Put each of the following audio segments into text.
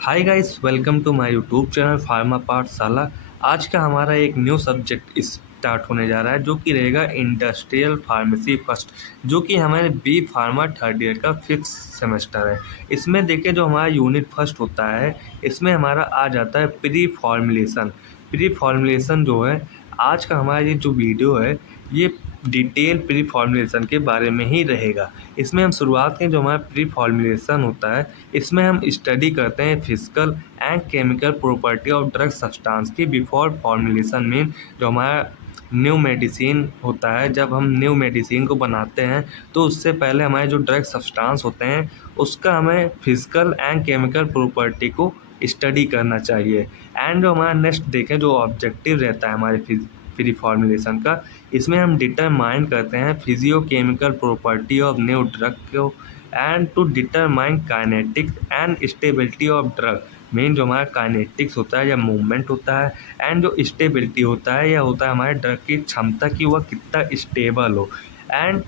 Hi guys, welcome to my YouTube channel Pharma Pathshala. आज का हमारा एक न्यू सब्जेक्ट स्टार्ट होने जा रहा है जो कि रहेगा इंडस्ट्रियल फार्मेसी फर्स्ट, जो कि हमारे बी फार्मा थर्ड ईयर का फिफ्थ सेमेस्टर है। इसमें देखिए जो हमारा यूनिट फर्स्ट होता है, इसमें हमारा आ जाता है प्री फॉर्मुलेशन। प्री फॉर्मुलेशन जो है, आज का हमारा ये जो वीडियो है ये डिटेल प्री फॉर्मुलेशन के बारे में ही रहेगा। इसमें हम शुरुआत करें, जो हमारा प्री फॉर्मुलेशन होता है इसमें हम स्टडी करते हैं physical and chemical property of drug substance की बिफोर फॉर्मुलेशन। मीन जो हमारा न्यू मेडिसिन होता है, जब हम न्यू मेडिसिन को बनाते हैं तो उससे पहले हमारे जो ड्रग सब्सटेंस होते हैं उसका हमें फिजिकल एंड केमिकल प्रॉपर्टी को स्टडी करना चाहिए। एंड जो हमारा नेक्स्ट देखें, जो ऑब्जेक्टिव रहता है हमारे प्री फॉर्मुलेशन का, इसमें हम डिटरमाइन करते हैं physico chemical property of new drug को and to determine kinetics and stability of drug. Main जो हमारा काइनेटिक्स होता है या मूवमेंट होता है, एंड जो स्टेबिलिटी होता है यह होता है हमारे ड्रग की क्षमता कि वह कितना स्टेबल हो। And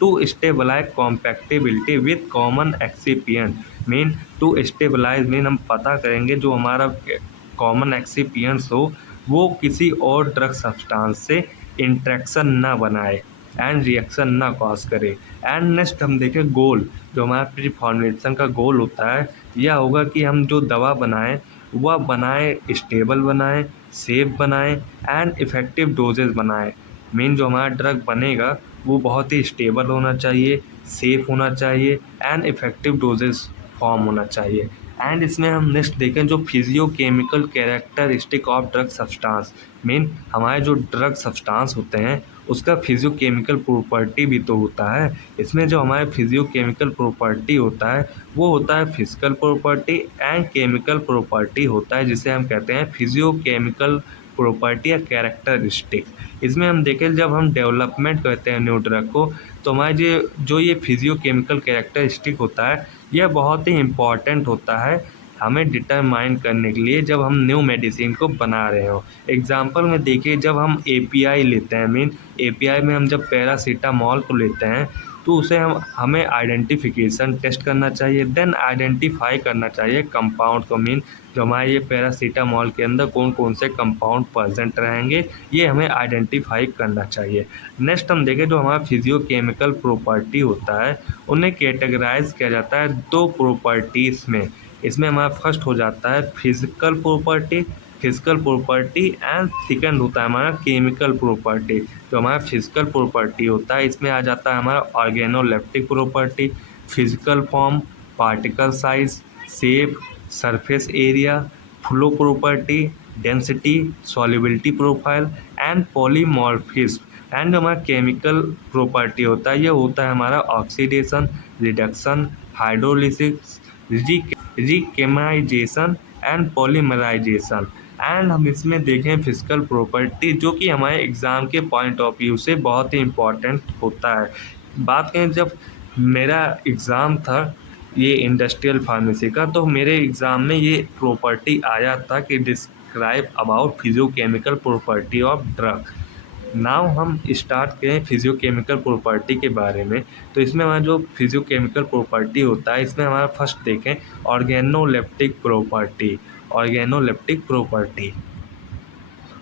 to stabilise compatibility with common excipient. Mean to stabilise mean हम पता करेंगे जो हमारा कॉमन एक्सिपिएंट्स हो वो किसी और ड्रग सब्सटेंस से इंट्रैक्शन ना बनाए एंड रिएक्शन ना कॉज करे। एंड नेक्स्ट हम देखें गोल, जो हमारा प्री फॉर्मुलेशन का गोल होता है यह होगा कि हम जो दवा बनाएं वह बनाएं स्टेबल बनाएं, सेफ बनाएं एंड इफ़ेक्टिव डोजेज बनाएं। मेन जो हमारा ड्रग बनेगा वो बहुत ही स्टेबल होना चाहिए, सेफ होना चाहिए एंड इफ़ेक्टिव डोजेज फॉर्म होना चाहिए। एंड इसमें हम नेक्स्ट देखें जो physio chemical characteristic of drug substance. Mean हमारे जो ड्रग सब्सटेंस होते हैं उसका फिजियो केमिकल प्रॉपर्टी भी तो होता है। इसमें जो हमारे फिजियो केमिकल प्रॉपर्टी होता है वो होता है physical property and chemical property होता है, जिसे हम कहते हैं फिजियो केमिकल प्रॉपर्टी या कैरेक्टरिस्टिक। इसमें हम देखें जब हम डेवलपमेंट करते हैं न्यू ड्रग को, तो हमारे जो ये फिजियो केमिकल कैरेक्टरिस्टिक होता है यह बहुत ही इम्पॉर्टेंट होता है हमें डिटरमाइन करने के लिए जब हम न्यू मेडिसिन को बना रहे हो। एग्जांपल में देखिए, जब हम एपीआई लेते हैं, मीन एपीआई में हम जब पैरासीटामॉल को लेते हैं तो उसे हमें आइडेंटिफिकेशन टेस्ट करना चाहिए, देन आइडेंटिफाई करना चाहिए कंपाउंड को। मीन जो हमारे ये पैरासीटामॉल के अंदर कौन कौन से कंपाउंड प्रेजेंट रहेंगे ये हमें आइडेंटिफाई करना चाहिए। नेक्स्ट हम देखें जो हमारा फिजियो केमिकल प्रॉपर्टी होता है उन्हें कैटेगराइज किया जाता है दो प्रॉपर्टीज़ में। इसमें हमारा फर्स्ट हो जाता है फिजिकल प्रॉपर्टी एंड सेकंड होता है हमारा केमिकल प्रॉपर्टी। जो हमारा फिजिकल प्रॉपर्टी होता है इसमें आ जाता है हमारा organoleptic property, physical form, particle size, shape, surface area, flow property, density, solubility profile and polymorphism. And हमारा केमिकल प्रॉपर्टी होता है, ये होता है हमारा oxidation, reduction, hydrolysis, racemisation and polymerisation. And हम इसमें देखें फिजिकल प्रॉपर्टी, जो कि हमारे एग्ज़ाम के पॉइंट ऑफ व्यू से बहुत ही इम्पॉर्टेंट होता है। बात करें जब मेरा एग्ज़ाम था ये इंडस्ट्रियल फार्मेसी का, तो मेरे एग्ज़ाम में ये प्रॉपर्टी आया था कि describe about physicochemical property of drug. Now हम स्टार्ट करें फिजियोकेमिकल प्रॉपर्टी के बारे में। तो इसमें हमारा जो फिजियोकेमिकल प्रॉपर्टी होता है इसमें हमारा फर्स्ट देखें organoleptic property. Organoleptic property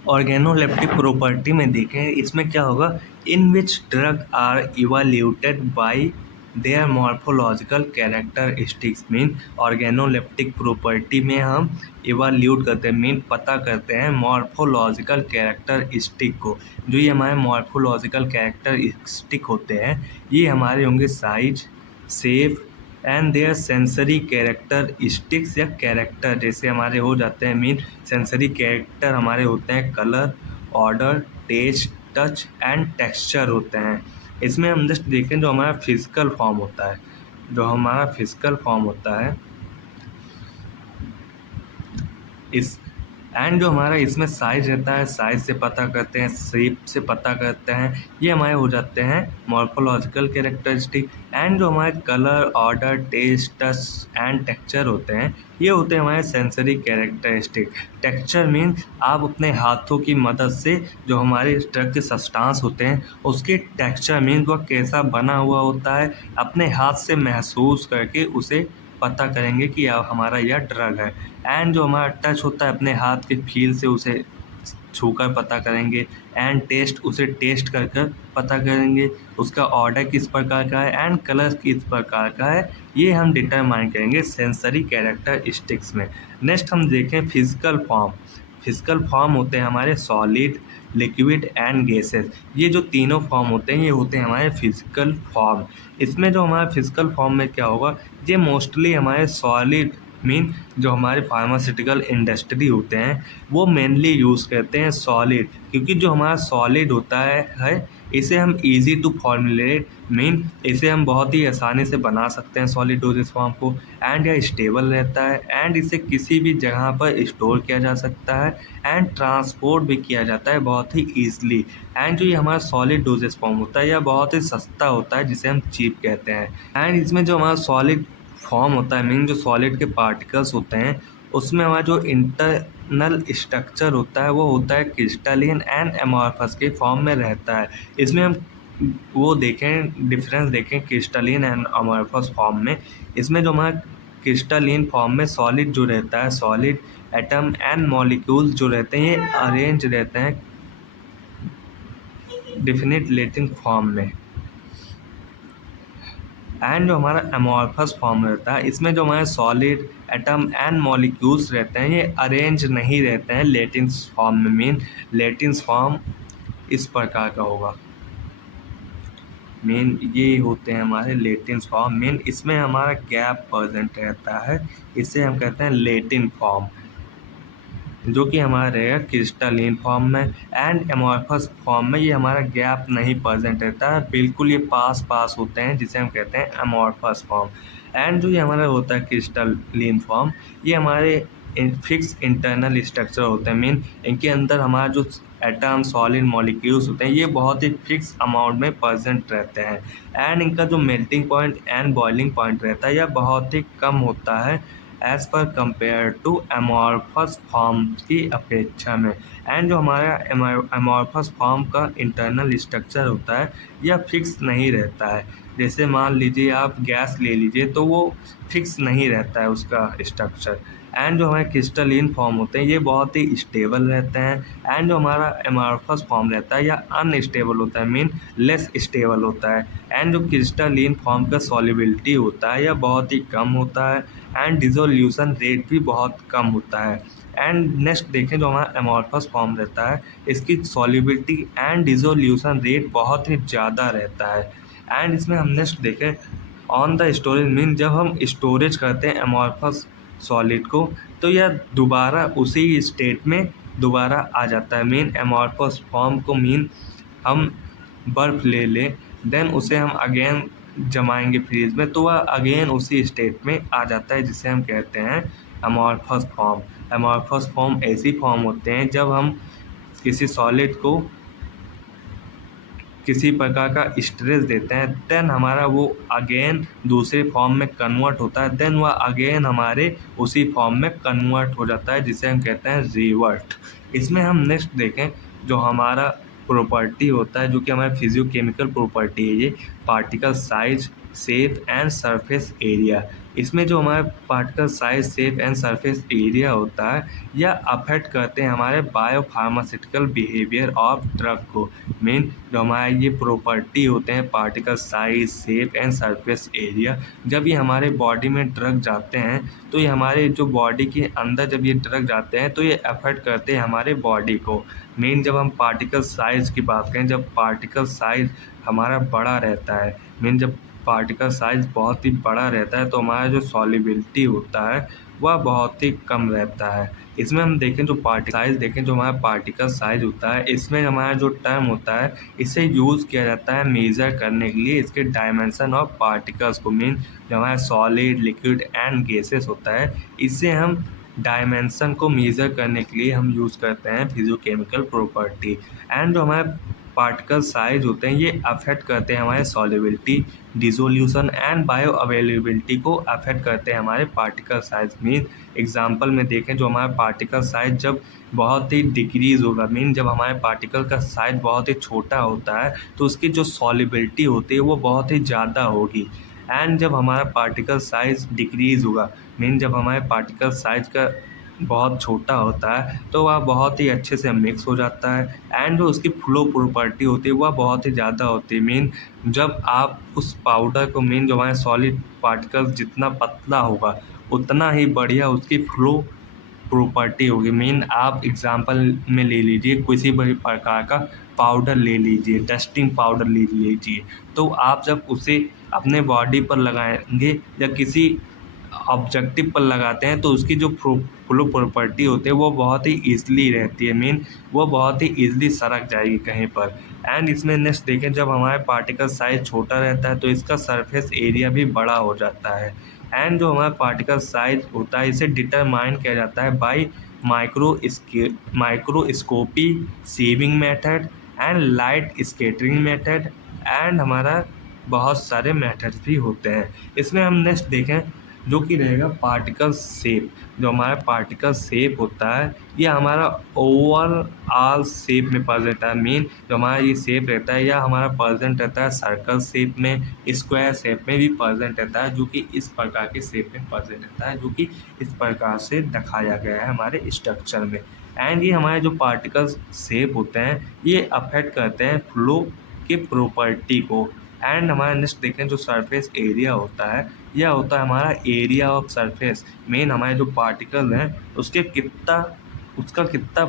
organoleptic property में देखें इसमें क्या होगा, in which drug are evaluated by their morphological characteristics. Mean organoleptic property में हम इवैल्यूएट करते हैं, मीन पता करते हैं मॉर्फोलॉजिकल कैरेक्टरिस्टिक को। जो ये हमारे मॉर्फोलॉजिकल कैरेक्टरिस्टिक होते हैं ये हमारे होंगे size, shape and their sensory characteristics या कैरेक्टर जैसे हमारे हो जाते हैं। मीन सेंसरी कैरेक्टर हमारे होते हैं colour, odour, taste, touch and texture होते हैं। इसमें हम जस्ट देखें जो हमारा फिजिकल फॉर्म होता है, जो हमारा फिजिकल फॉर्म होता है इस एंड जो हमारा इसमें साइज रहता है, साइज से पता करते हैं, शेप से पता करते हैं, ये हमारे हो जाते हैं मॉर्फोलॉजिकल कैरेक्टरिस्टिक। एंड जो हमारे colour, odour, taste, touch and texture होते हैं ये होते हैं हमारे सेंसरी कैरेक्टरिस्टिक। टेक्सचर मीन आप अपने हाथों की मदद से जो हमारे ड्रग के सब्सटेंस होते हैं उसके टेक्सचर मीन वह कैसा बना हुआ होता है अपने हाथ से महसूस करके उसे पता करेंगे कि हमारा यह ड्रग है। एंड जो हमारा टच होता है अपने हाथ के फील से उसे छूकर पता करेंगे। एंड टेस्ट उसे टेस्ट कर कर पता करेंगे, उसका ऑर्डर किस प्रकार का है एंड कलर किस प्रकार का है, ये हम डिटरमाइन करेंगे सेंसरी कैरेक्टरिस्टिक्स में। नेक्स्ट हम देखें फिजिकल फॉर्म। फिजिकल फॉर्म होते हैं हमारे सॉलिड, लिक्विड एंड गैसेस। ये जो तीनों फॉर्म होते हैं ये होते हैं हमारे फिजिकल फॉर्म। इसमें जो हमारे फिजिकल फॉर्म में क्या होगा, ये मोस्टली हमारे सॉलिड मीन जो हमारे फार्मास्यूटिकल इंडस्ट्री होते हैं वो मेनली यूज़ करते हैं सॉलिड, क्योंकि जो हमारा सॉलिड होता है इसे हम इजी टू फॉर्मुलेट मीन इसे हम बहुत ही आसानी से बना सकते हैं सॉलिड डोजेज फॉर्म को। एंड यह स्टेबल रहता है एंड इसे किसी भी जगह पर स्टोर किया जा सकता है एंड ट्रांसपोर्ट भी किया जाता है बहुत ही ईजिली। एंड जो ये हमारा सॉलिड डोजेज फॉर्म होता है यह बहुत ही सस्ता होता है जिसे हम चीप कहते हैं। एंड इसमें जो हमारा सॉलिड फॉर्म होता है मीन जो सॉलिड के पार्टिकल्स होते हैं उसमें हमारा जो इंटरनल स्ट्रक्चर होता है वो होता है क्रिस्टलिन एंड एमॉर्फस के फॉर्म में रहता है। इसमें हम वो देखें डिफरेंस देखें क्रिस्टलिन एंड अमॉर्फस फॉर्म में। इसमें जो हमारा क्रिस्टलिन फॉर्म में सॉलिड जो रहता है, सॉलिड एटम एंड मॉलिक्यूल्स जो रहते हैं ये अरेंज रहते हैं डिफिनिट लेटिन फॉर्म में। एंड जो हमारा एमॉर्फस फॉर्म रहता है इसमें जो हमारे सॉलिड एटम एंड मॉलिक्यूल्स रहते हैं ये अरेंज नहीं रहते हैं लेटिन्स फॉर्म में। मीन लेटिन्स फॉर्म इस प्रकार का होगा। मेन ये होते हैं हमारे लेटिन्स फॉर्म। मेन इसमें हमारा गैप प्रेजेंट रहता है, इसे हम कहते हैं लेटिन फॉर्म, जो कि हमारा रहेगा क्रिस्टलिन फॉर्म में। एंड एमॉर्फस फॉर्म में ये हमारा गैप नहीं प्रेजेंट रहता है, बिल्कुल ये पास पास होते हैं जिसे हम कहते हैं एमॉर्फस फॉर्म। एंड जो ये हमारा होता है क्रिस्टलिन फॉर्म ये हमारे फिक्स इंटरनल स्ट्रक्चर होते हैं। मीन इनके अंदर हमारा जो एटम सॉलिड मॉलिक्यूल्स होते हैं ये बहुत ही फिक्स अमाउंट में प्रेजेंट रहते हैं। एंड इनका जो melting point and boiling point रहता है यह बहुत ही कम होता है as per compare to amorphous form की अपेक्षा में। एंड जो हमारा एमॉर्फस फॉर्म का इंटरनल स्ट्रक्चर होता है यह फिक्स नहीं रहता है। जैसे मान लीजिए आप गैस ले लीजिए तो वो फिक्स नहीं रहता है उसका स्ट्रक्चर। एंड जो हमारे क्रिस्टलिन फॉर्म होते हैं ये बहुत ही स्टेबल रहते हैं। एंड जो हमारा एमॉर्फस फॉर्म रहता है यह अनस्टेबल होता है, मीन लेस स्टेबल होता है। एंड जो क्रिस्टलिन फॉर्म का सॉल्युबिलिटी होता है यह बहुत ही कम होता है एंड डिसोल्यूशन रेट भी बहुत कम होता है। एंड नेक्स्ट देखें जो हमारा एमॉर्फस फॉर्म रहता है इसकी सॉल्युबिलिटी एंड डिसोल्यूशन रेट बहुत ही ज़्यादा रहता है। एंड इसमें हम नेक्स्ट देखें ऑन द स्टोरेज मीन जब हम स्टोरेज करते हैं एमॉर्फस सॉलिड को तो यह दोबारा उसी स्टेट में दोबारा आ जाता है। मीन एमॉर्फस फॉर्म को मीन हम बर्फ़ ले लें देन उसे हम अगेन जमाएंगे फ्रीज में तो वह अगेन उसी स्टेट में आ जाता है जिसे हम कहते हैं एमॉर्फस फॉर्म। एमॉर्फस फॉर्म ऐसी फॉर्म होते हैं जब हम किसी सॉलिड को किसी प्रकार का स्ट्रेस देते हैं देन हमारा वो अगेन दूसरे फॉर्म में कन्वर्ट होता है, देन वह अगेन हमारे उसी फॉर्म में कन्वर्ट हो जाता है जिसे हम कहते हैं रिवर्ट। इसमें हम नेक्स्ट देखें जो हमारा प्रॉपर्टी होता है जो कि हमारा फिजियोकेमिकल प्रॉपर्टी है ये particle size, shape and surface area. इसमें जो हमारा particle size, shape and surface area होता है यह अफेक्ट करते हैं हमारे बायोफार्मास्यूटिकल बिहेवियर ऑफ ड्रग को। मेन जो हमारे ये प्रॉपर्टी होते हैं particle size, shape and surface area, जब ये हमारे बॉडी में ड्रग जाते हैं तो ये हमारे जो बॉडी के अंदर जब ये ड्रग जाते हैं तो ये अफेक्ट करते हैं हमारे बॉडी को। मेन जब हम पार्टिकल साइज़ की बात करें, जब पार्टिकल साइज़ हमारा बड़ा रहता है, मेन जब पार्टिकल साइज़ बहुत ही बड़ा रहता है तो हमारा जो सॉल्युबिलिटी होता है वह बहुत ही कम रहता है। इसमें हम देखें जो पार्टिकल साइज़ देखें जो हमारा पार्टिकल साइज़ होता है इसमें हमारा जो टर्म होता है इसे यूज़ किया जाता है मेज़र करने के लिए इसके डायमेंशन ऑफ पार्टिकल्स को। मीन जो हमारा सॉलिड, लिक्विड एंड गैसेस होता है इससे हम डायमेंशन को मेज़र करने के लिए हम यूज़ करते हैं फिजियोकेमिकल प्रॉपर्टी। एंड जो हमारे पार्टिकल साइज होते हैं ये अफेक्ट करते हैं हमारे solubility, dissolution and bio availability को अफेक्ट करते हैं हमारे पार्टिकल साइज। मीन एग्जांपल में देखें जो हमारा पार्टिकल साइज जब बहुत ही डिक्रीज़ होगा, मीन जब हमारे पार्टिकल का साइज बहुत ही छोटा होता है तो उसकी जो सॉल्युबिलिटी होती है वो बहुत ही ज़्यादा होगी। एंड जब हमारा पार्टिकल साइज डिक्रीज़ होगा, मीन जब हमारे पार्टिकल साइज का बहुत छोटा होता है तो वह बहुत ही अच्छे से मिक्स हो जाता है। एंड जो उसकी फ्लो प्रॉपर्टी होती है वह बहुत ही ज़्यादा होती है। मीन जब आप उस पाउडर को, मीन जो हमारे सॉलिड पार्टिकल जितना पतला होगा उतना ही बढ़िया उसकी फ्लो प्रॉपर्टी होगी। मीन आप एग्जांपल में ले लीजिए, किसी भी प्रकार का पाउडर ले लीजिए, डस्टिंग पाउडर ले लीजिए, तो आप जब उसे अपने बॉडी पर लगाएंगे या किसी ऑब्जेक्टिव पर लगाते हैं तो उसकी जो फ्लो प्रॉपर्टी होती है वो बहुत ही ईजिली रहती है। मीन वो बहुत ही ईजिली सरक जाएगी कहीं पर। एंड इसमें नेक्स्ट देखें, जब हमारे पार्टिकल साइज छोटा रहता है तो इसका सरफेस एरिया भी बड़ा हो जाता है। एंड जो हमारा पार्टिकल साइज होता है इसे डिटरमाइन किया जाता है by microscopy, saving method and light scattering method. And हमारा बहुत सारे मेथड्स भी होते हैं। इसमें हम नेक्स्ट देखें जो कि रहेगा पार्टिकल शेप। जो हमारा पार्टिकल शेप होता है ये हमारा ओवरऑल शेप में प्रेजेंट रहता है। मीन जो हमारा ये शेप रहता है या हमारा प्रेजेंट रहता है सर्कल शेप में, स्क्वायर शेप में भी प्रेजेंट रहता है, जो कि इस प्रकार के शेप में प्रेजेंट रहता है, जो कि इस प्रकार से दिखाया गया है हमारे स्ट्रक्चर में। एंड ये हमारे जो पार्टिकल शेप होते हैं ये अफेक्ट करते हैं फ्लो की प्रॉपर्टी को। एंड हमारा नेक्स्ट देखें जो सरफेस एरिया होता है यह होता है हमारा एरिया ऑफ सरफेस। मेन हमारे जो पार्टिकल हैं उसका कितना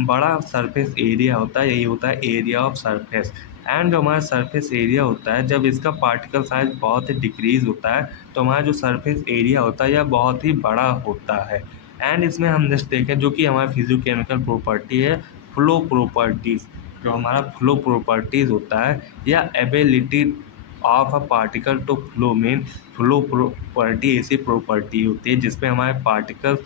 बड़ा सरफेस एरिया होता है, यही होता है एरिया ऑफ सरफेस। एंड जो हमारा सरफेस एरिया होता है जब इसका पार्टिकल साइज बहुत ही डिक्रीज होता है तो हमारा जो सरफेस एरिया होता है यह बहुत ही बड़ा होता है। एंड इसमें हम नेक्स्ट देखें जो कि हमारा फिजिकोकेमिकल प्रॉपर्टी है, फ्लो प्रॉपर्टीज़। जो हमारा फ्लो प्रॉपर्टीज़ होता है या ability of a particle to flow. Mean flow property ऐसी प्रॉपर्टी होती है जिसमें हमारे पार्टिकल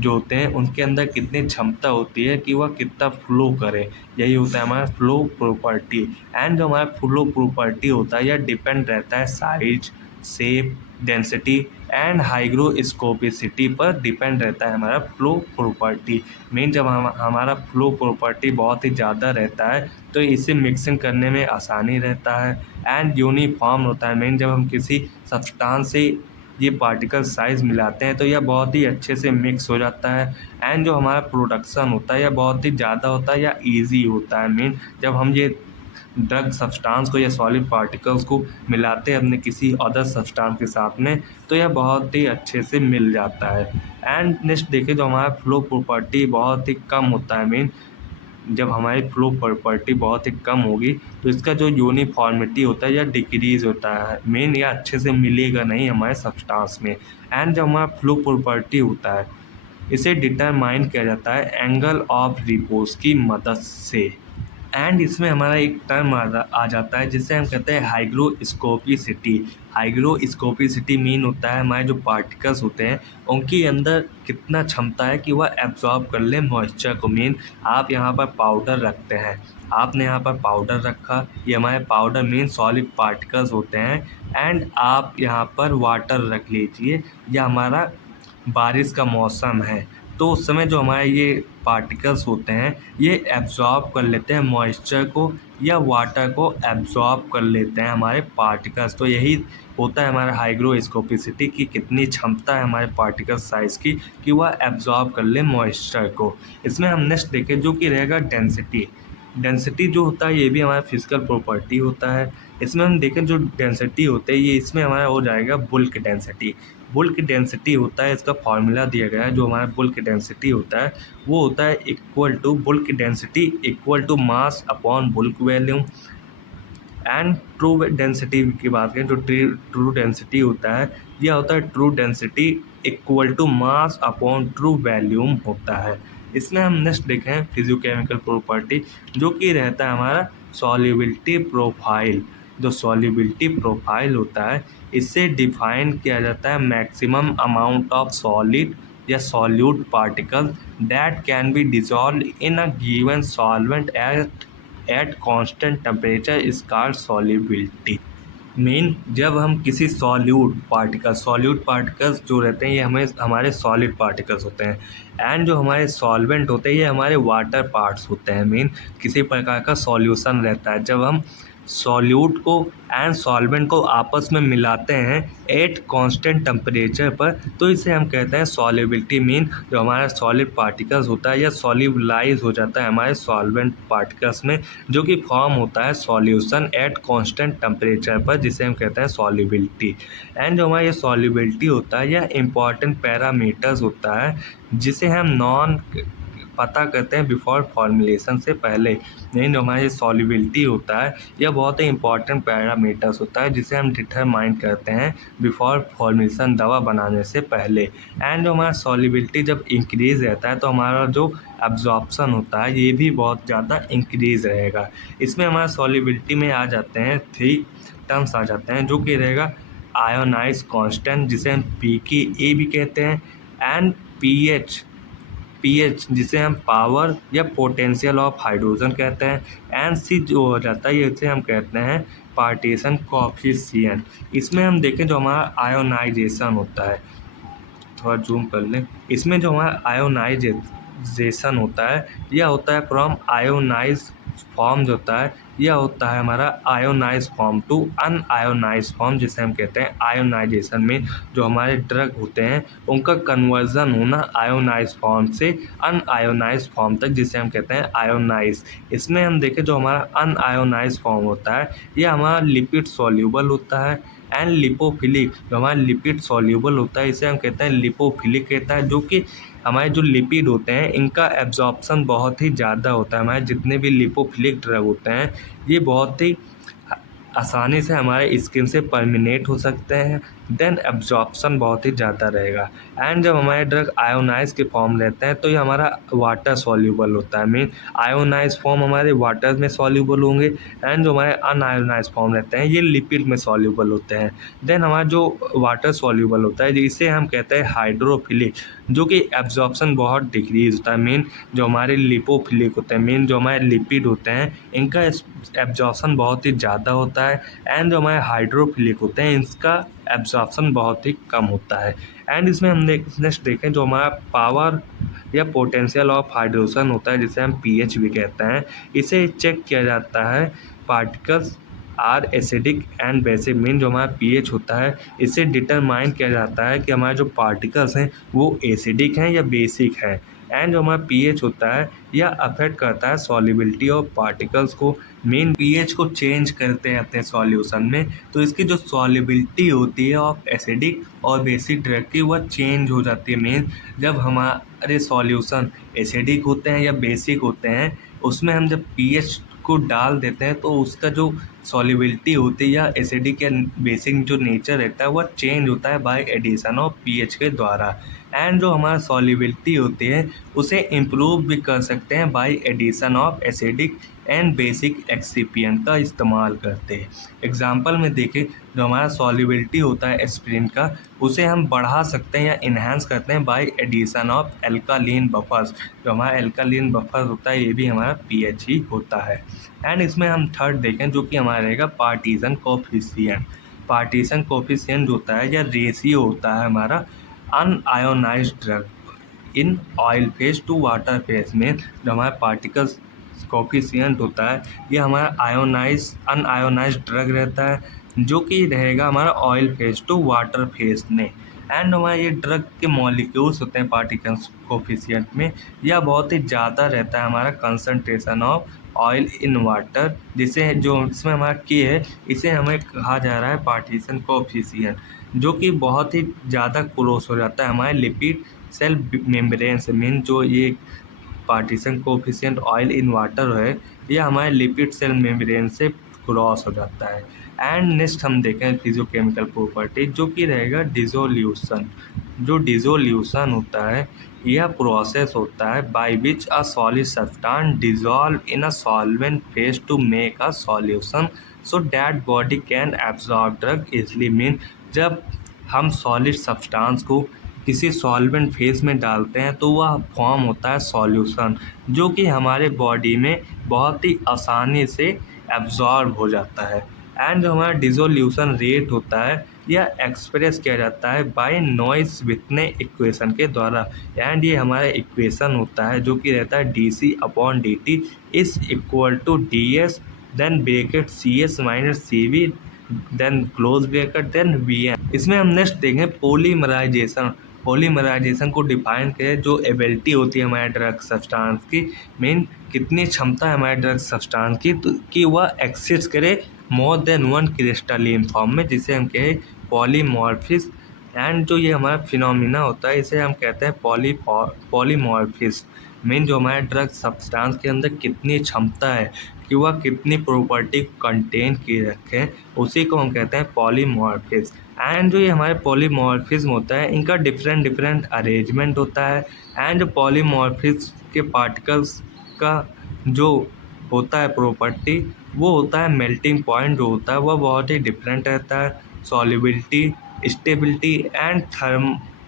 जो होते हैं उनके अंदर कितनी क्षमता होती है कि वह कितना फ्लो करे, यही होता है हमारा फ्लो प्रॉपर्टी। एंड जो हमारा फ्लो प्रॉपर्टी होता है यह डिपेंड रहता है size, shape, density and hygroscopicity पर डिपेंड रहता है हमारा फ्लो प्रॉपर्टी। मीन जब हमारा फ्लो प्रॉपर्टी बहुत ही ज़्यादा रहता है तो इसे मिक्सिंग करने में आसानी रहता है। एंड यूनिफॉर्म होता है। मीन जब हम किसी सब्सटेंस से ये पार्टिकल साइज मिलाते हैं तो यह बहुत ही अच्छे से मिक्स हो जाता है। एंड जो हमारा प्रोडक्शन होता है यह बहुत ही ज़्यादा होता है या ईजी होता है। मीन जब हम ये ड्रग सब्सटेंस को या सॉलिड पार्टिकल्स को मिलाते हैं अपने किसी अदर सब्सटेंस के साथ में तो यह बहुत ही अच्छे से मिल जाता है। एंड नेक्स्ट देखें जो हमारा फ्लो प्रॉपर्टी बहुत ही कम होता है। मीन जब हमारी फ्लो प्रॉपर्टी बहुत ही कम होगी तो इसका जो यूनिफॉर्मिटी होता है या डिक्रीज होता है। मेन यह अच्छे से मिलेगा नहीं हमारे सब्सटेंस में। एंड जब हमारा फ्लो प्रॉपर्टी होता है इसे डिटरमाइन किया जाता है एंगल ऑफ रिपोज की मदद से। एंड इसमें हमारा एक टर्म आ जाता है जिसे हम कहते हैं हाइग्रोस्कोपिसिटी। हाइग्रोस्कोपिसिटी मीन होता है हमारे जो पार्टिकल्स होते हैं उनके अंदर कितना क्षमता है कि वह एब्जॉर्ब कर ले मॉइस्चर को। मीन आप यहाँ पर पाउडर रखते हैं, आपने यहाँ पर पाउडर रखा, ये हमारे पाउडर मीन सॉलिड पार्टिकल्स होते हैं। एंड आप यहाँ पर वाटर रख लीजिए या हमारा बारिश का मौसम है तो उस समय जो हमारे ये पार्टिकल्स होते हैं ये एब्जॉर्ब कर लेते हैं मॉइस्चर को या वाटर को एब्जॉर्ब कर लेते हैं हमारे पार्टिकल्स। तो यही होता है हमारा हाइग्रोस्कोपिसिटी की कितनी क्षमता है हमारे पार्टिकल साइज़ की कि वह एब्जॉर्ब कर ले मॉइस्चर को। इसमें हम नेक्स्ट देखें जो कि रहेगा डेंसिटी। डेंसिटी जो होता है ये भी हमारा फिजिकल प्रॉपर्टी होता है। इसमें हम देखें जो डेंसिटी होता है ये इसमें हमारा हो जाएगा बुल्क डेंसिटी। बुल्क डेंसिटी होता है, इसका फार्मूला दिया गया है। जो हमारा बुल्क डेंसिटी होता है वो होता है equal to bulk density equal to mass upon bulk volume. And true density की बात करें जो ट्रू डेंसिटी होता है यह होता है true density equal to mass upon true volume होता है। इसमें हम नेक्स्ट देखें फिजिकोकेमिकल प्रॉपर्टी जो कि रहता है हमारा सॉल्युबिलिटी प्रोफाइल। जो सॉल्युबिलिटी प्रोफाइल होता है इससे डिफाइन किया जाता है मैक्सिमम अमाउंट ऑफ सॉलिड या solute particle that can be dissolve in a given solvent at constant temperature is called solubility. Mean जब हम किसी सॉल्यूट पार्टिकल्स जो रहते हैं ये हमारे सॉलिड पार्टिकल्स होते हैं। एंड जो हमारे सॉल्वेंट होते हैं ये हमारे वाटर पार्ट्स होते हैं। मीन किसी प्रकार का सॉल्यूशन रहता है। जब हम सॉल्यूट को एंड सॉल्वेंट को आपस में मिलाते हैं एट कांस्टेंट टेम्परेचर पर, तो इसे हम कहते हैं सॉल्युबिलिटी। मीन जो हमारा सॉलिड पार्टिकल्स होता है या सॉल्युबलाइज हो जाता है हमारे सॉल्वेंट पार्टिकल्स में, जो कि फॉर्म होता है सॉल्यूशन एट कांस्टेंट टेम्परेचर पर, जिसे हम कहते हैं सॉल्युबिलिटी। एंड जो हमारा ये सॉल्युबिलिटी होता है यह इंपॉर्टेंट पैरामीटर्स होता है जिसे हम नॉन पता करते हैं बिफोर फॉर्मुलेशन से पहले। नहीं, जो हमारी सॉल्युबिलिटी होता है यह बहुत ही इंपॉर्टेंट पैरामीटर्स होता है जिसे हम डिटरमाइन करते हैं बिफोर फॉर्मुलेशन दवा बनाने से पहले। एंड जो हमारा सॉल्युबिलिटी जब इंक्रीज रहता है तो हमारा जो एब्जॉर्प्शन होता है ये भी बहुत ज़्यादा इंक्रीज रहेगा। इसमें हमारा सॉल्युबिलिटी में आ जाते हैं 3 टर्म्स आ जाते हैं, जो कि रहेगा आयोनाइज कांस्टेंट जिसे हम पी की ए भी कहते हैं, एंड पीएच जिसे हम पावर या पोटेंशियल ऑफ हाइड्रोजन कहते हैं, एंड सी जो हो जाता है इसे हम कहते हैं पार्टीशन कोएफिशिएंट। इसमें हम देखें जो हमारा आयोनाइजेशन होता है, थोड़ा जूम कर लें, इसमें जो हमारा आयोनाइजेशन होता है यह होता है फ्रॉम आयोनाइज फॉर्म जो होता है यह होता है हमारा ionise form to unionise form, जिसे हम कहते हैं आयोनाइजेशन में जो हमारे ड्रग होते हैं उनका कन्वर्जन होना आयोनाइज फॉर्म से अनआयोनाइज फॉर्म तक, जिसे हम कहते हैं आयोनाइज। इसमें हम देखें जो हमारा अनआयोनाइज फॉर्म होता है यह हमारा लिपिड सॉल्यूबल होता है, एंड लिपोफिलिक जो हमारा लिपिड सॉल्यूबल होता है इसे हम कहते हैं लिपोफिलिक कहता है, जो कि हमारे जो लिपिड होते हैं इनका एब्जॉर्प्शन बहुत ही ज़्यादा होता है। हमारे जितने भी लिपोफिलिक ड्रग होते हैं ये बहुत ही आसानी से हमारे स्किन से परमिनेट हो सकते हैं, देन एब्जॉर्प्शन बहुत ही ज़्यादा रहेगा। एंड जब हमारे ड्रग आयोनाइज के फॉर्म रहते हैं तो ये हमारा वाटर सॉल्यूबल होता है। मीन आयोनाइज फॉर्म हमारे वाटर में सॉल्यूबल होंगे, एंड जो हमारे अनआयोनाइज फॉर्म रहते हैं ये लिपिड में सॉल्यूबल होते हैं। देन हमारा जो वाटर सॉल्यूबल होता है जिसे हम कहते हैं हाइड्रोफिलिक, जो कि एब्जॉर्प्शन बहुत डिक्रीज होता है। मेन जो हमारे लिपोफिलिक होते हैं, मेन जो हमारे लिपिड होते हैं इनका एब्जॉर्प्शन बहुत ही ज़्यादा होता है, एंड जो हमारे हाइड्रोफिलिक होते हैं इसका एब्जॉर्प्शन बहुत ही कम होता है। एंड इसमें हम नेक्स्ट देखें जो हमारा पावर या पोटेंशियल ऑफ हाइड्रोजन होता है जिसे हम पीएच भी कहते हैं, इसे चेक किया जाता है particles are acidic and basic. Mean जो हमारा पीएच होता है इसे डिटरमाइन किया जाता है कि हमारे जो पार्टिकल्स हैं वो एसिडिक हैं या बेसिक हैं। एंड जो हमारा पीएच होता है यह अफेक्ट करता है सॉल्युबिलिटी ऑफ पार्टिकल्स को। मेन पीएच को चेंज करते हैं अपने सॉल्यूशन में, तो इसकी जो सॉल्युबिलिटी होती है ऑफ एसिडिक और बेसिक ड्रग की वह चेंज हो जाती है। मेन जब हमारे सॉल्यूशन एसिडिक होते हैं या बेसिक होते हैं उसमें हम जब पीएच को डाल देते हैं तो उसका जो सॉल्युबिलिटी होती है या एसिडिक या बेसिक जो नेचर रहता है वह चेंज होता है बाय एडिशन ऑफ पीएच के द्वारा। एंड जो हमारा सॉल्युबिलिटी होती है उसे इम्प्रूव भी कर सकते हैं by addition of acidic and basic excipient का इस्तेमाल करते हैं। एग्जांपल में देखें जो हमारा सॉल्युबिलिटी होता है एस्पिरिन का उसे हम बढ़ा सकते हैं या इन्हांस करते हैं बाय एडिशन ऑफ एल्कालीन बफर्स। जो हमारा एल्कालीन बफर होता है ये भी हमारा पीएच ही होता है। एंड इसमें हम थर्ड देखें जो कि हमारा रहेगा पार्टीशन कोफिशिएंट। पार्टीशन कोफिशिएंट जो होता है या रेशियो होता है हमारा unionised drug in oil phase two water phase में। जो हमारा पार्टिकल्स कोफिशिएंट होता है ये हमारा अनआयोनाइज्ड ड्रग रहता है जो कि रहेगा हमारा oil phase two water phase में। एंड हमारे ये ड्रग के मॉलिक्यूल्स होते हैं पार्टिकल्स कोफिशिएंट में यह बहुत ही ज़्यादा रहता है हमारा concentration of oil in water, जिसे जो इसमें हमारा के है इसे हमें कहा जा रहा है पार्टीशन कोफिशिएंट, जो कि बहुत ही ज़्यादा क्लोज हो जाता है हमारे लिपिड सेल मेम्ब्रेन से। मीन जो ये partition coefficient oil in water है ये हमारे लिपिड सेल मेम्ब्रेन से क्रॉस हो जाता है। एंड नेक्स्ट हम देखें फिजियोकेमिकल प्रॉपर्टी जो कि रहेगा डिसोल्यूशन। जो डिसोल्यूशन होता है यह प्रोसेस होता है by which a solid substance dissolve in a solvent phase two make a solution so that body can absorb drug easily. Mean जब हम सॉलिड सब्सटेंस को किसी सॉल्वेंट फेज में डालते हैं तो वह फॉर्म होता है सॉल्यूशन जो कि हमारे बॉडी में बहुत ही आसानी से एब्जॉर्ब हो जाता है। एंड जो हमारा डिसोल्यूशन रेट होता है यह एक्सप्रेस किया जाता है बाय नॉइस विथने इक्वेशन के द्वारा। एंड ये हमारा इक्वेशन होता है जो कि रहता है D C upon D T is equal to D S then bracket CS minus CV, then close bracket, then VN। इसमें हम नेक्स्ट देखें पॉलीमराइजेशन। पॉलीमराइजेशन को डिफाइन करें, जो एबिलिटी होती है हमारे ड्रग सब्सटेंस की, मीन कितनी क्षमता है हमारे ड्रग सब्सटेंस की कि वह एक्सिस्ट करे more than one crystalline form में, जिसे हम कहें पॉलीमॉर्फिस। एंड जो ये हमारा फिनोमिना होता है इसे हम कहते हैं पॉलीमॉर्फिस। मीन जो हमारे ड्रग सब्सटेंस के अंदर कितनी क्षमता है कि वह कितनी प्रॉपर्टी कंटेन किए रखे हैं, उसी को हम कहते हैं पॉलीमॉर्फिस। एंड जो ये हमारे पॉलीमॉर्फिज्म होता है इनका डिफरेंट डिफरेंट अरेंजमेंट होता है। एंड पॉलीमॉर्फिज्म के पार्टिकल्स का जो होता है प्रॉपर्टी, वो होता है मेल्टिंग पॉइंट जो होता है वह बहुत ही डिफरेंट रहता है। Solubility, stability and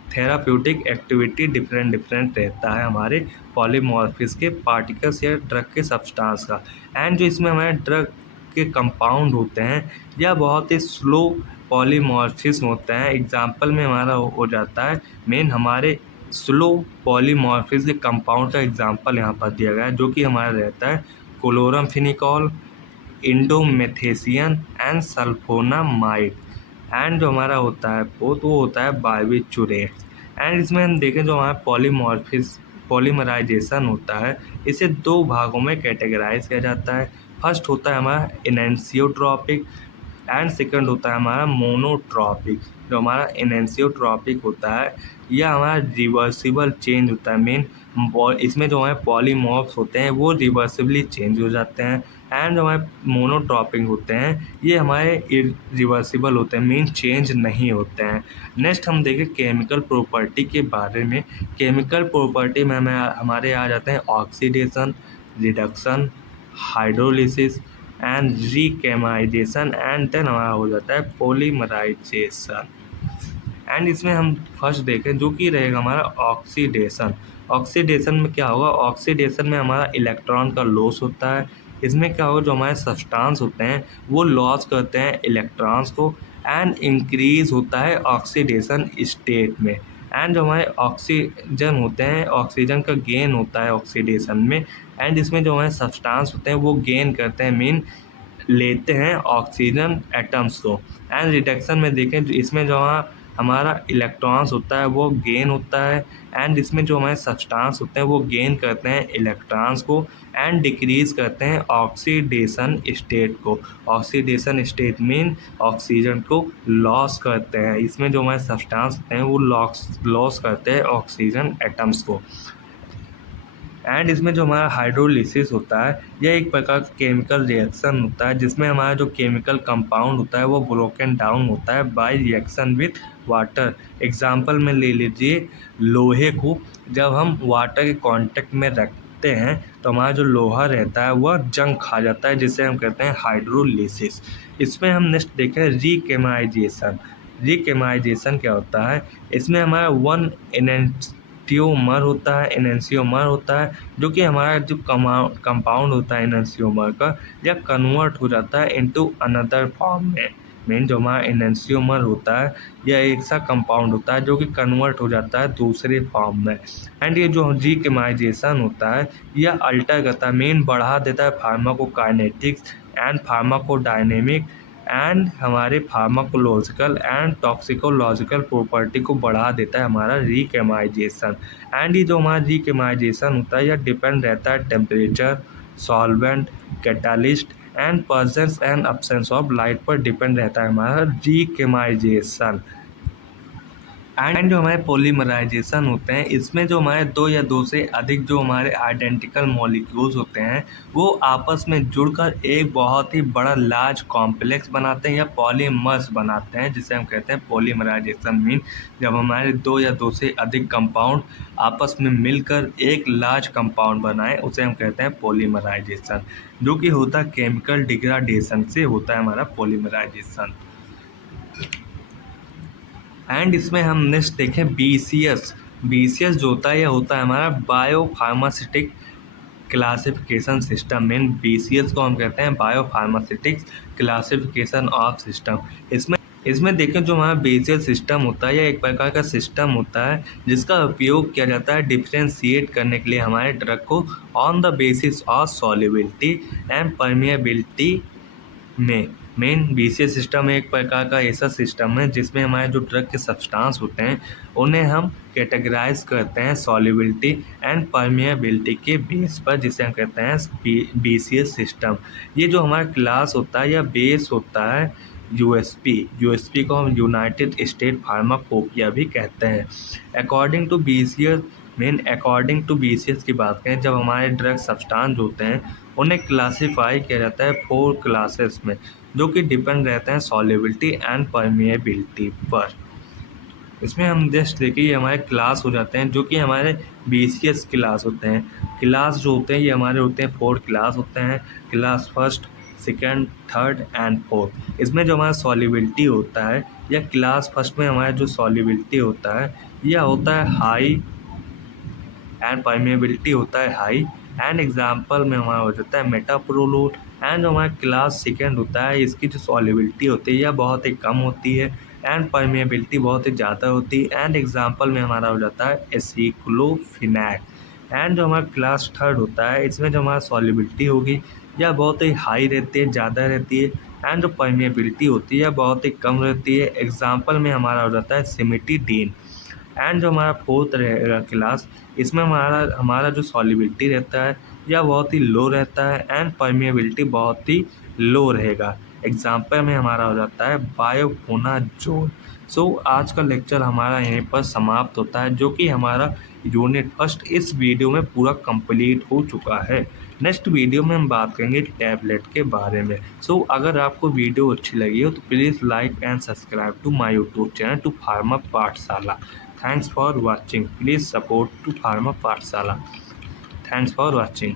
therapeutic activity different different रहता है हमारे पॉलीमॉर्फिस के पार्टिकल्स या ड्रग के सब्सटेंस का। एंड जो इसमें हमारे ड्रग के कंपाउंड होते हैं या बहुत ही स्लो पॉलीमॉर्फिज्म होते हैं। एग्जाम्पल में हमारा हो जाता है मेन हमारे स्लो पॉलीमॉर्फिज्म के कंपाउंड का एग्जाम्पल यहाँ पर दिया गया है, जो कि हमारा रहता है क्लोरमफेनिकॉल, इंडोमेथेसियन एंड सल्फोनामाइड। एंड जो हमारा होता है वो होता है बारबिचुरेट। एंड इसमें हम देखें जो हमारा पॉलीमराइजेशन होता है इसे दो भागों में कैटेगराइज किया जाता है। फर्स्ट होता है हमारा इनेंशियोट्रॉपिक एंड सेकंड होता है हमारा मोनोट्रॉपिक। जो हमारा इनेंशियोट्रॉपिक होता है यह हमारा रिवर्सिबल चेंज होता है। मेन इसमें जो हमारे पॉलीमॉर्फ्स होते हैं वो रिवर्सिबली चेंज हो जाते हैं। एंड जो हमारे मोनोट्रॉपिक होते हैं ये हमारे रिवर्सिबल होते हैं, मीन चेंज नहीं होते हैं। नेक्स्ट हम देखें केमिकल प्रॉपर्टी के बारे में। केमिकल प्रॉपर्टी में हमारे आ जाते हैं oxidation, reduction, hydrolysis and racemisation and then हमारा हो जाता है पॉलीमराइजेशन। एंड इसमें हम फर्स्ट देखें जो कि रहेगा हमारा ऑक्सीडेशन। ऑक्सीडेशन में क्या होगा, ऑक्सीडेशन में हमारा इलेक्ट्रॉन का लॉस होता है। इसमें क्या होगा, जो हमारे सब्सटेंस होते हैं वो लॉस करते हैं इलेक्ट्रॉन्स को एंड इंक्रीज होता है ऑक्सीडेशन स्टेट में। एंड जो हमारे ऑक्सीजन होते हैं, ऑक्सीजन का गेन होता है ऑक्सीडेशन में। एंड इसमें जो हमारे सब्सटेंस होते हैं वो गेन करते हैं, मीन लेते हैं ऑक्सीजन एटम्स को। एंड रिडक्शन में देखें इसमें जो हमारा इलेक्ट्रॉन्स होता है वो गेन होता है। एंड इसमें जो हमारे सब्सटेंस होते हैं वो गेन करते हैं इलेक्ट्रॉन्स को एंड डिक्रीज करते हैं ऑक्सीडेशन स्टेट को। ऑक्सीडेशन स्टेट मीन ऑक्सीजन को लॉस करते हैं। इसमें जो हमारे सब्सटेंस होते हैं वो लॉस करते हैं ऑक्सीजन एटम्स को। एंड इसमें जो हमारा हाइड्रोलिसिस होता है यह एक प्रकार का केमिकल रिएक्शन होता है जिसमें हमारा जो केमिकल कंपाउंड होता है वो ब्रोकन डाउन होता है by reaction with water. Example में ले लीजिए लोहे को जब हम वाटर के कांटेक्ट में रखते हैं तो हमारा जो लोहा रहता है वह जंग खा जाता है, जिसे हम कहते हैं हाइड्रोलिसिस। इसमें हम नेक्स्ट देखें रीकेमाइजेशन। रीकेमाइजेशन क्या होता है, इसमें हमारा वन एनेंटियोमर होता है, एनेंशियोमर होता है जो कि हमारा जो कंपाउंड होता है एनेंशियोमर का यह कन्वर्ट हो जाता है इनटू अनदर फॉर्म में। मीन जो हमारा एनेंशियोमर होता है यह एक सा कंपाउंड होता है जो कि कन्वर्ट हो जाता है दूसरे फॉर्म में। एंड ये जो रीकेमाइजेशन होता है यह अल्टर करता है, मीन बढ़ा देता है फार्माकोकाइनेटिक्स एंड फार्माकोडायनेमिक एंड हमारे फार्माकोलॉजिकल एंड टॉक्सिकोलॉजिकल प्रॉपर्टी को बढ़ा देता है हमारा रीकेमाइजेशन। एंड ये जो हमारा रीकेमाइजेशन होता है यह डिपेंड रहता है temperature, solvent, catalyst and presence and absence of light पर डिपेंड रहता है हमारा रीकेमाइजेशन। एंड जो हमारे पॉलीमराइजेशन होते हैं इसमें जो हमारे दो या दो से अधिक जो हमारे आइडेंटिकल मॉलिक्यूल्स होते हैं वो आपस में जुड़कर एक बहुत ही बड़ा लार्ज कॉम्प्लेक्स बनाते हैं या पॉलीमर्स बनाते हैं, जिसे हम कहते हैं पॉलीमराइजेशन। मीन जब हमारे दो या दो से अधिक कंपाउंड आपस में मिलकर एक लार्ज कंपाउंड बनाए उसे हम कहते हैं पॉलीमराइजेशन, जो कि होता है केमिकल डिग्राडेशन से होता है हमारा पॉलीमराइजेशन। एंड इसमें हम नेक्स्ट देखें BCS जो होता है यह होता है हमारा बायोफार्मास्यूटिक क्लासिफिकेशन सिस्टम। मीन BCS को हम कहते हैं बायोफार्मास्यूटिक्स क्लासिफिकेशन ऑफ सिस्टम। इसमें देखें जो हमारा बेसियल सिस्टम होता है या एक प्रकार का सिस्टम होता है जिसका उपयोग किया जाता है डिफ्रेंशिएट करने के लिए हमारे ड्रग को on the basis of solubility and permeability में। मेन बीसीए सिस्टम एक प्रकार का ऐसा सिस्टम है जिसमें हमारे जो ड्रग के सब्सटेंस होते हैं उन्हें हम कैटेगराइज करते हैं सॉल्युबिलिटी एंड परमिएबिलिटी के बेस पर, जिसे हम कहते हैं बीसीए सिस्टम। ये जो हमारा क्लास होता है या बेस होता है यूएसपी को हम यूनाइटेड स्टेट फार्माकोपिया भी कहते हैं। According to BCS according to BCS की बात करें, जब हमारे ड्रग सब्सटेंस होते हैं उन्हें क्लासीफाई किया जाता है 4 क्लासेस में, जो कि डिपेंड रहते हैं सॉल्युबिलिटी एंड परमिएबिलिटी पर। इसमें हम जस्ट देखिए ये हमारे क्लास हो जाते हैं जो कि हमारे बीसीएस क्लास होते हैं। क्लास जो होते हैं ये हमारे होते हैं 4 क्लास होते हैं, class first, second, third and fourth. इसमें जो हमारा सॉल्युबिलिटी होता है या क्लास फर्स्ट में हमारा जो सॉल्युबिलिटी होता है यह होता है हाई एंड परमेबिलिटी होता है हाई। एंड एग्जाम्पल में हमारा हो जाता है मेटाप्रोलोल। एंड जो हमारा क्लास सेकेंड होता है इसकी जो सॉल्युबिलिटी होती है यह बहुत ही कम होती है एंड परमेबिलिटी बहुत ही ज़्यादा होती है। एंड एग्जाम्पल में हमारा हो जाता है एसिक्लोफिनैक। एंड जो हमारा क्लास थर्ड होता है इसमें जो हमारा सॉल्युबिलिटी होगी यह बहुत ही हाई रहती है, ज़्यादा रहती है। एंड जो परमेबिलिटी होती है बहुत ही कम रहती है। एग्जाम्पल में हमारा हो जाता है सिमिटीडीन। एंड जो हमारा फोर्थ रहेगा क्लास, इसमें हमारा हमारा जो सॉल्युबिलिटी रहता है यह बहुत ही लो रहता है एंड परमिएबिलिटी बहुत ही लो रहेगा। एग्जाम्पल में हमारा हो जाता है बायोफोनाजोल। सो आज का लेक्चर हमारा यहीं पर समाप्त होता है, जो कि हमारा यूनिट फर्स्ट इस वीडियो में पूरा कंप्लीट हो चुका है। नेक्स्ट वीडियो में हम बात करेंगे टैबलेट के बारे में। सो अगर आपको वीडियो अच्छी लगी हो तो please like and subscribe to my YouTube channel to Pharma Pathshala. Thanks for watching. Please support to Pharma Pathshala. Thanks for watching.